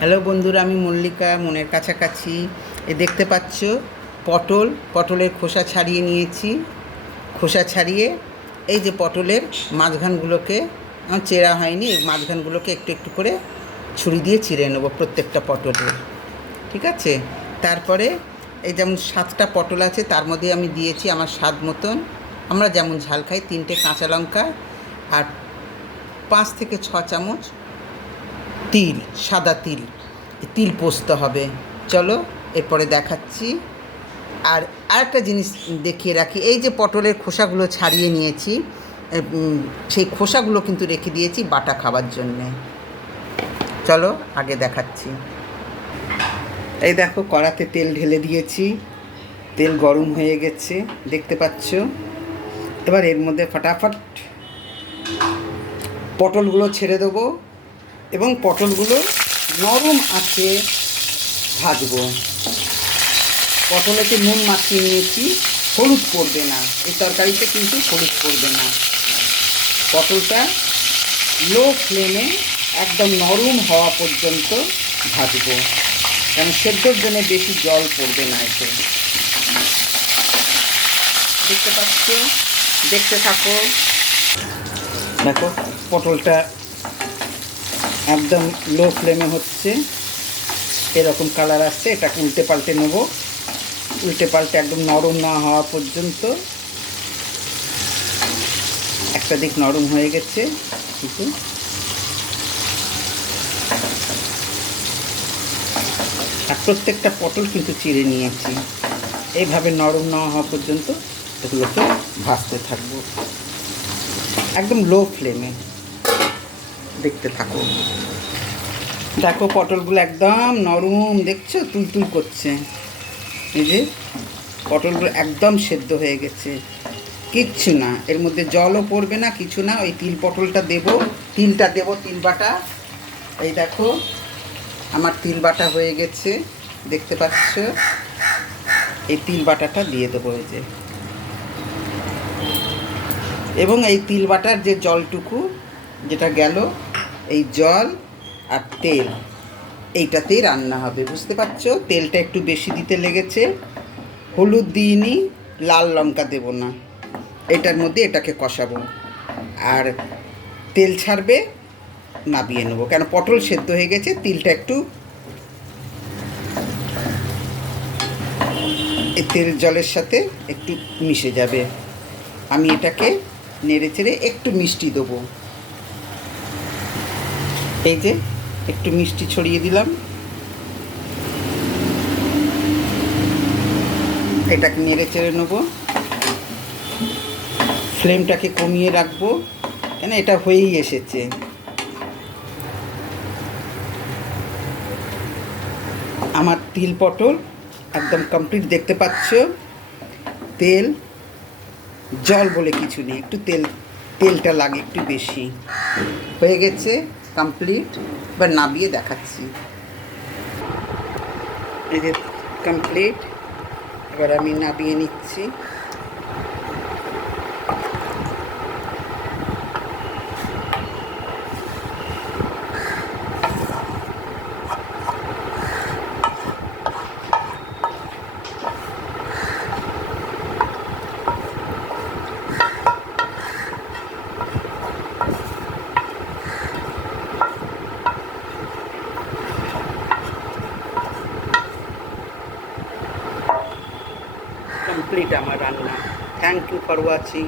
Hello বন্ধুরা, আমি মল্লিকা মনের কাছাকাছি। দেখতে পাচ্ছ পটলের খোসা ছাড়িয়ে নিয়েছি। খোসা ছাড়িয়ে এই যে পটলের মাঝখানগুলোকে চেরা হয়নি, এই মাঝখানগুলোকে একটু একটু করে ছুরি দিয়ে চিড়ে নেবো প্রত্যেকটা পটলের। ঠিক আছে, তারপরে এই যেমন 7টা পটল আছে, তার মধ্যে আমি দিয়েছি আমার স্বাদ মতন, আমরা যেমন ঝাল খাই, 3টে কাঁচা লঙ্কা আর 5 থেকে 6 চামচ তিল, সাদা তিল। তিল পোস্ত হবে। চলো এরপরে দেখাচ্ছি। আর আরেকটা জিনিস দেখিয়ে রাখি, এই যে পটলের খোসাগুলো ছাড়িয়ে নিয়েছি, সেই খোসাগুলো কিন্তু রেখে দিয়েছি বাটা খাবার জন্যে। চলো আগে দেখাচ্ছি। এই দেখো, কড়াতে তেল ঢেলে দিয়েছি, তেল গরম হয়ে গেছে দেখতে পাচ্ছ। এবার এর মধ্যে ফটাফট পটলগুলো ছেড়ে দেবো এবং পটলগুলো নরম আঁচে ভাজবো। পটলেতে নুন মাখিয়ে নিয়েছি, হলুদ পড়বে না, এই তরকারিতে কিন্তু হলুদ পড়বে না। পটলটা লো ফ্লেমে একদম নরম হওয়া পর্যন্ত ভাজবো, কারণ সেদ্ধর জন্য বেশি জল পড়বে না এতে। দেখতে পাচ্ছ, দেখতে থাকো। দেখো পটলটা একদম লো ফ্লেমে হচ্ছে, এরকম কালার আসছে। এটাকে উল্টে পাল্টে নেবো, উল্টে পাল্টে একদম নরম না হওয়া পর্যন্ত। একটা দিক নরম হয়ে গেছে কিন্তু, আর প্রত্যেকটা পটল কিন্তু চিড়ে নিয়েছি। এইভাবে নরম না হওয়া পর্যন্ত এগুলোকে ভাজতে থাকবো একদম লো ফ্লেমে। দেখতে থাকো। দেখো পটলগুলো একদম নরম, দেখছো তুলতুল করছে। এই যে পটলগুলো একদম সেদ্ধ হয়ে গেছে, কিচ্ছু না, এর মধ্যে জলও পড়বে না, কিছু না। ওই তিল পটলটা দেবো, তিলটা দেবো, তিল বাটা। এই দেখো আমার তিল বাটা হয়ে গেছে, দেখতে পাচ্ছ। এই তিল বাটাটা দিয়ে দেবো এই যে, এবং এই তিল বাটার যে জলটুকু যেটা গেল, এই জল আর তেল এইটাতেই রান্না হবে, বুঝতে পারছো। তেলটা একটু বেশি দিতে লেগেছে, হলুদ দিইনি, লাল লঙ্কা দেবো না, এটার মধ্যে এটাকে কষাবো। আর তেল ছাড়বে, নাবিয়ে নেবো, কেন পটল সেদ্ধ হয়ে গেছে, তিলটা একটু এই তেল জলের সাথে একটু মিশে যাবে। আমি এটাকে নেড়ে চেড়ে একটু মিষ্টি দেবো, এই যে একটু মিষ্টি ছড়িয়ে দিলাম। এটাকে নেড়ে চেড়ে নেবো, ফ্লেমটাকে কমিয়ে রাখবো, কেন এটা হয়েই এসেছে। আমার তিল পটল একদম কমপ্লিট, দেখতে পাচ্ছ। তেল জল বলে কিছু নেই, একটু তেলটা লাগে একটু বেশি। হয়ে গেছে কমপ্লিট। এবার নাবিয়ে দেখাচ্ছি। এই যে কমপ্লিট, এবার আমি নাবিয়ে নিচ্ছি। কমপ্লিট আমার রান্না। Thank you for watching.